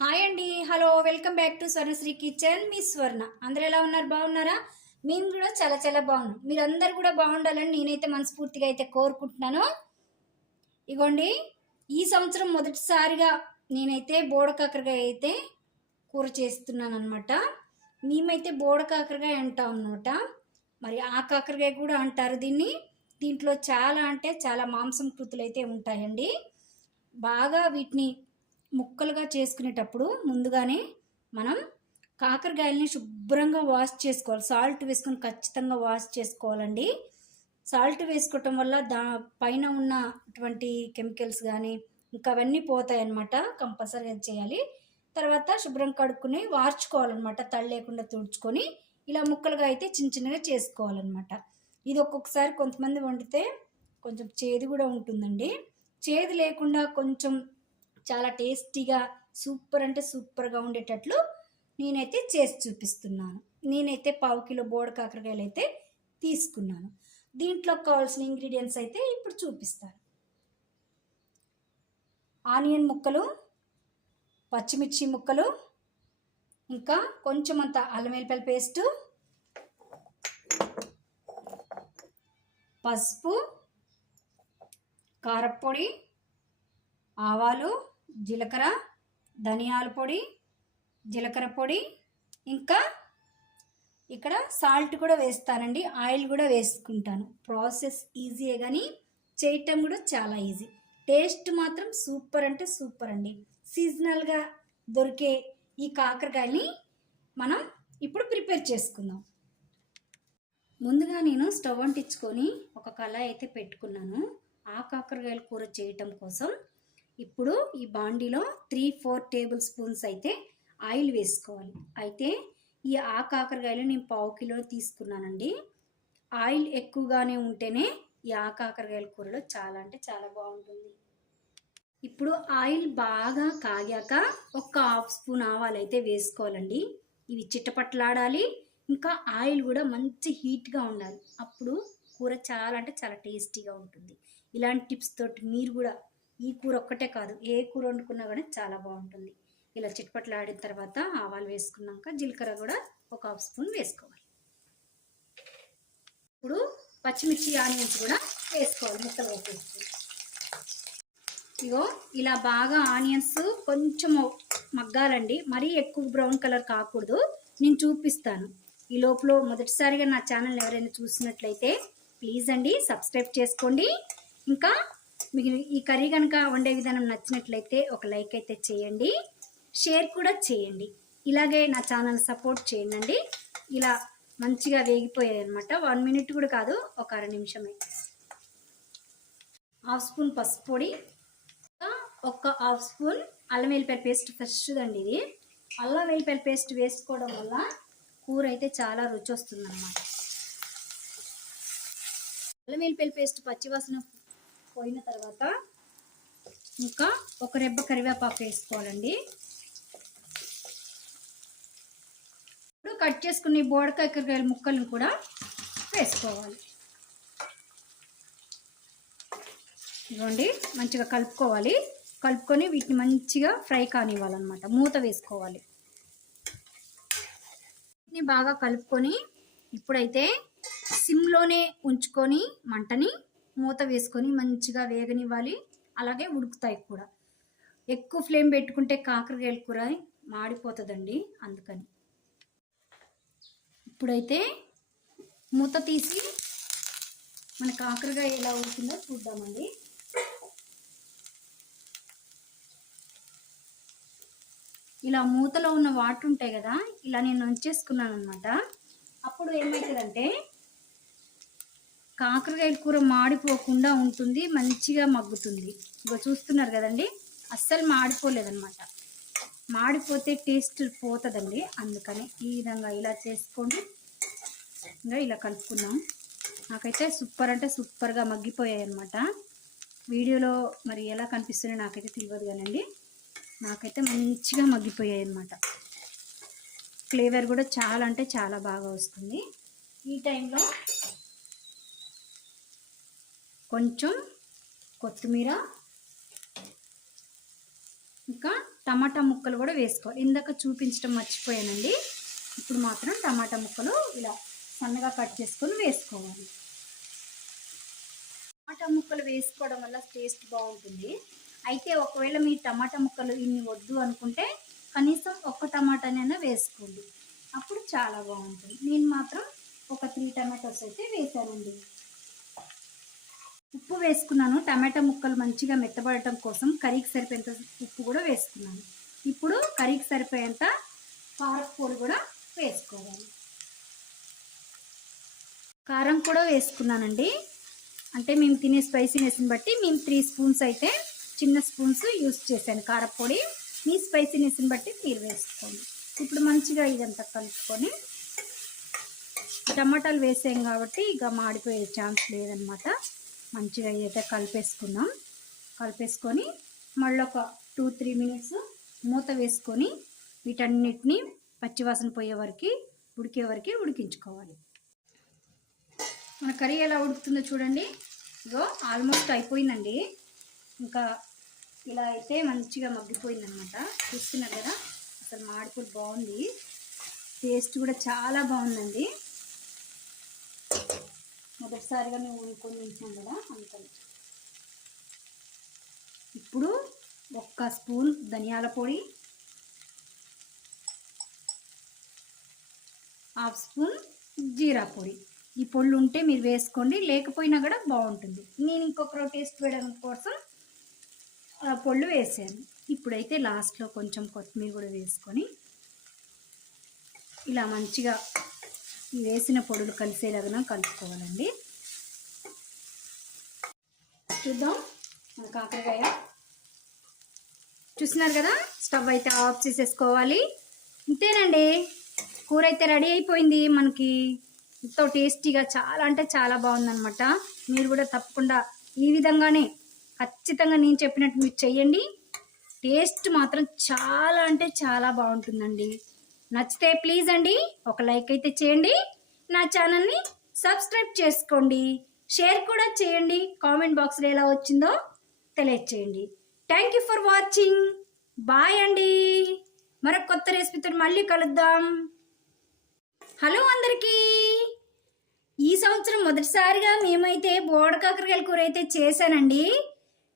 Hi అండి, hello, welcome back to Swarnasri kitchen. మీ స్వర్ణ. అందరు ఎలా ఉన్నారు? బాగున్నారా? మేము కూడా చాలా చాలా బాగున్నాం. మీరందరూ కూడా బాగుండాలని నేనైతే మనస్ఫూర్తిగా అయితే కోరుకుంటున్నాను. ఇగోండి, ఈ సంవత్సరం మొదటిసారిగా నేనైతే బోడకాకరకాయ అయితే కూర చేస్తున్నాను అనమాట. మేమైతే బోడకాకరకాయ అంటాం అనమాట. మరి ఆ కాకరకాయ కూడా అంటారు దీన్ని. దీంట్లో చాలా అంటే చాలా మాంసం కృతులు అయితే ఉంటాయండి. బాగా వీటిని ముక్కలుగా చేసుకునేటప్పుడు ముందుగానే మనం కాకరకాయలని శుభ్రంగా వాష్ చేసుకోవాలి. సాల్ట్ వేసుకొని ఖచ్చితంగా వాష్ చేసుకోవాలండి. సాల్ట్ వేసుకోవటం వల్ల పైన ఉన్నటువంటి కెమికల్స్ కానీ ఇంకా అవన్నీ పోతాయి అన్నమాట. కంపల్సరీగా చేయాలి. తర్వాత శుభ్రం కడుక్కుని వార్చుకోవాలన్నమాట. తడి లేకుండా తుడుచుకొని ఇలా ముక్కలుగా అయితే చిన్న చిన్నగా చేసుకోవాలన్నమాట. ఇది ఒక్కొక్కసారి కొంతమంది వండితే కొంచెం చేదు కూడా ఉంటుందండి. చేదు లేకుండా కొంచెం చాలా టేస్టీగా సూపర్ అంటే సూపర్గా ఉండేటట్లు నేనైతే చేసి చూపిస్తున్నాను. నేనైతే 1/2 కిలో బోడ కాకరకాయలు అయితే తీసుకున్నాను. దీంట్లో కావాల్సిన ఇంగ్రీడియంట్స్ అయితే ఇప్పుడు చూపిస్తాను. ఆనియన్ ముక్కలు, పచ్చిమిర్చి ముక్కలు, ఇంకా కొంచెం అంత అల్లం వెల్లుల్లి పేస్టు, పసుపు, కారపొడి, ఆవాలు, జీలకర్ర, ధనియాల పొడి, జీలకర్ర పొడి, ఇంకా ఇక్కడ సాల్ట్ కూడా వేస్తానండి. ఆయిల్ కూడా వేసుకుంటాను. ప్రాసెస్ ఈజీయే కానీ చేయటం కూడా చాలా ఈజీ. టేస్ట్ మాత్రం సూపర్ అంటే సూపర్ అండి. సీజనల్గా దొరికే ఈ కాకరకాయని మనం ఇప్పుడు ప్రిపేర్ చేసుకుందాం. ముందుగా నేను స్టవ్ అంటించుకొని ఒక కళాయి అయితే పెట్టుకున్నాను ఆ కాకరకాయల కూర చేయటం కోసం. ఇప్పుడు ఈ బాండీలో 3-4 టేబుల్ స్పూన్స్ అయితే ఆయిల్ వేసుకోవాలి. అయితే ఈ కాకరకాయలు నేను 1/2 కిలో తీసుకున్నానండి. ఆయిల్ ఎక్కువగానే ఉంటేనే ఈ కాకరకాయల కూరలో చాలా అంటే చాలా బాగుంటుంది. ఇప్పుడు ఆయిల్ బాగా కాగాక ఒక 1/2 స్పూన్ ఆవాలు అయితే వేసుకోవాలండి. ఇవి చిట్టపట్లాడాలి. ఇంకా ఆయిల్ కూడా మంచి హీట్గా ఉండాలి. అప్పుడు కూర చాలా అంటే చాలా టేస్టీగా ఉంటుంది. ఇలాంటి టిప్స్ తోటి మీరు కూడా ఈ కూర ఒక్కటే కాదు ఏ కూర వండుకున్నా కానీ చాలా బాగుంటుంది. ఇలా చిట్పట్లాడిన తర్వాత ఆవాలు వేసుకున్నాక జీలకర్ర కూడా ఒక 1/2 స్పూన్ వేసుకోవాలి. ఇప్పుడు పచ్చిమిర్చి ఆనియన్స్ కూడా వేసుకోవాలి. ముక్కలు వేసేసి ఇగో ఇలా బాగా ఆనియన్స్ కొంచెం మగ్గాలండి. మరీ ఎక్కువ బ్రౌన్ కలర్ కాకూడదు. నేను చూపిస్తాను. ఈ లోపల మొదటిసారిగా నా ఛానల్ ఎవరైనా చూసినట్లయితే ప్లీజ్ అండి సబ్స్క్రైబ్ చేసుకోండి. ఇంకా మీకు ఈ కర్రీ కనుక వండే విధానం నచ్చినట్లయితే ఒక లైక్ అయితే చేయండి, షేర్ కూడా చేయండి. ఇలాగే నా ఛానల్ సపోర్ట్ చేయండి. ఇలా మంచిగా వేగిపోయాయి అనమాట. 1 మినిట్ కూడా కాదు, ఒక 1/2 నిమిషమే. 1/2 స్పూన్ పసుపు పొడి, ఒక 1/2 స్పూన్ అల్లం వెల్లుల్లి పేస్ట్. ఫ్రెష్ది అండి ఇది. అల్లం వెల్లుల్లి పేస్ట్ వేసుకోవడం వల్ల కూర అయితే చాలా రుచి వస్తుంది అన్నమాట. అల్లం వెల్లుల్లి పేస్ట్ పచ్చివాసన పోయిన తర్వాత ఇంకా ఒక రెబ్బ కరివేపాకు వేసుకోవాలండి. ఇప్పుడు కట్ చేసుకుని బోడకాకరకాయల ముక్కలను కూడా వేసుకోవాలి. ఇవ్వండి, మంచిగా కలుపుకోవాలి. కలుపుకొని వీటిని మంచిగా ఫ్రై కానివ్వాలన్నమాట. మూత వేసుకోవాలి. వీటిని బాగా కలుపుకొని ఇప్పుడైతే సిమ్లోనే ఉంచుకొని మంటని మూత వేసుకొని మంచిగా వేగనివ్వాలి. అలాగే ఉడుకుతాయి కూడా. ఎక్కువ ఫ్లేమ్ పెట్టుకుంటే కాకరకాయల కూర మాడిపోతుందండి. అందుకని ఇప్పుడైతే మూత తీసి మన కాకరకాయ ఎలా ఉడికిందో చూద్దామండి. ఇలా మూతలో ఉన్న వాటర్ ఉంటాయి కదా, ఇలా నేను ఉంచేసుకున్నాను అనమాట. అప్పుడు ఏమవుతుందంటే కాకరకాయల కూర మాడిపోకుండా ఉంటుంది, మంచిగా మగ్గుతుంది. ఇక చూస్తున్నారు కదండి, అస్సలు మాడిపోలేదన్నమాట. మాడిపోతే టేస్ట్ పోతుందండి. అందుకని ఈ విధంగా ఇలా చేసుకోండి. ఇంకా ఇలా కలుపుకుందాం. నాకైతే సూపర్ అంటే సూపర్గా మగ్గిపోయాయి అన్నమాట. వీడియోలో మరి ఎలా కనిపిస్తుందో నాకైతే తెలియదు కానండి, నాకైతే మంచిగా మగ్గిపోయాయి అన్నమాట. ఫ్లేవర్ కూడా చాలా అంటే చాలా బాగా వస్తుంది. ఈ టైంలో కొంచెం కొత్తిమీర, ఇంకా టమాటా ముక్కలు కూడా వేసుకోవాలి. ఇందాక చూపించడం మర్చిపోయానండి. ఇప్పుడు మాత్రం టమాటా ముక్కలు ఇలా సన్నగా కట్ చేసుకొని వేసుకోవాలి. టమాటా ముక్కలు వేసుకోవడం వల్ల టేస్ట్ బాగుంటుంది. అయితే ఒకవేళ మీ టమాటా ముక్కలు ఇన్ని వద్దు అనుకుంటే కనీసం ఒక్క టమాటానైనా వేసుకోండి, అప్పుడు చాలా బాగుంటుంది. నేను మాత్రం ఒక 3 టమాటోస్ అయితే వేసానండి. ఉప్పు వేసుకున్నాను. టమాటా ముక్కలు మంచిగా మెత్తబడటం కోసం కర్రీకి సరిపోయేంత ఉప్పు కూడా వేసుకున్నాను. ఇప్పుడు కర్రీకి సరిపోయేంత కారపొడి కూడా వేసుకోవాలి. కారం కూడా వేసుకున్నానండి. అంటే మేము తినే స్పైసీనెస్ని బట్టి మేము 3 స్పూన్స్ అయితే చిన్న స్పూన్స్ యూస్ చేశాను కారపొడి. మీ స్పైసీనెస్ని బట్టి మీరు వేసుకోండి. ఇప్పుడు మంచిగా ఇదంతా కలుపుకొని, టమాటాలు వేసాం కాబట్టి ఇక మాడిపోయే ఛాన్స్ లేదనమాట. మంచిగా అయితే కలిపేసుకొని మళ్ళీ ఒక 2-3 మినిట్స్ మూత వేసుకొని వీటన్నిటిని పచ్చివాసన పోయే వరకు ఉడికించుకోవాలి. మన కర్రీ ఎలా ఉడుకుతుందో చూడండి. ఇగో ఆల్మోస్ట్ అయిపోయిందండి. ఇంకా ఇలా అయితే మంచిగా మగ్గిపోయిందనమాట. చూస్తున్నారు కదా, అసలు మాడిపోయి బాగుంది. టేస్ట్ కూడా చాలా బాగుందండి. మొదటిసారిగా మేము వండుకొని తింటున్నాం కదా అందుకని. ఇప్పుడు 1 స్పూన్ ధనియాల పొడి, 1/2 స్పూన్ జీరా పొడి. ఈ పొళ్ళు ఉంటే మీరు వేసుకోండి, లేకపోయినా కూడా బాగుంటుంది. నేను ఇంకొక టేస్ట్ వేయడం కోసం పొళ్ళు వేసాను. ఇప్పుడైతే లాస్ట్లో కొంచెం కొత్తిమీర కూడా వేసుకొని ఇలా మంచిగా ఈ వేసిన పొడులు కలిసేలాగా కలుపుకోవాలండి. చూద్దాం మన కాకరకాయ. చూస్తున్నారు కదా, స్టవ్ అయితే ఆఫ్ చేసేసుకోవాలి. ఇంతేనండి, కూర అయితే రెడీ అయిపోయింది. మనకి ఎంతో టేస్టీగా చాలా అంటే చాలా బాగుందన్నమాట. మీరు కూడా తప్పకుండా ఈ విధంగానే ఖచ్చితంగా నేను చెప్పినట్టు మీరు చెయ్యండి. టేస్ట్ మాత్రం చాలా అంటే చాలా బాగుంటుందండి. నచ్చితే ప్లీజ్ అండి ఒక లైక్ అయితే చేయండి. నా ఛానల్ని సబ్స్క్రైబ్ చేసుకోండి, షేర్ కూడా చేయండి. కామెంట్ బాక్స్లో ఎలా వచ్చిందో తెలియచేయండి. Thank you for watching. Bye అండి. మరొక కొత్త రెసిపీతో మళ్ళీ కలుద్దాం. హలో అందరికీ. ఈ సంవత్సరం మొదటిసారిగా మేమైతే బోడ కాకరకాయల కూర అయితే చేశానండి.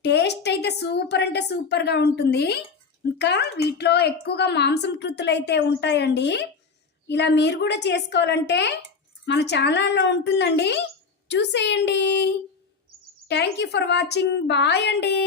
టేస్ట్ అయితే సూపర్ అంటే సూపర్గా ఉంటుంది. ఇంకా వీటిలో ఎక్కువగా మాంసకృతులు అయితే ఉంటాయండి. ఇలా మీరు కూడా చేసుకోవాలంటే మన ఛానల్లో ఉంటుందండి, చూసేయండి. Thank you for watching. Bye అండి.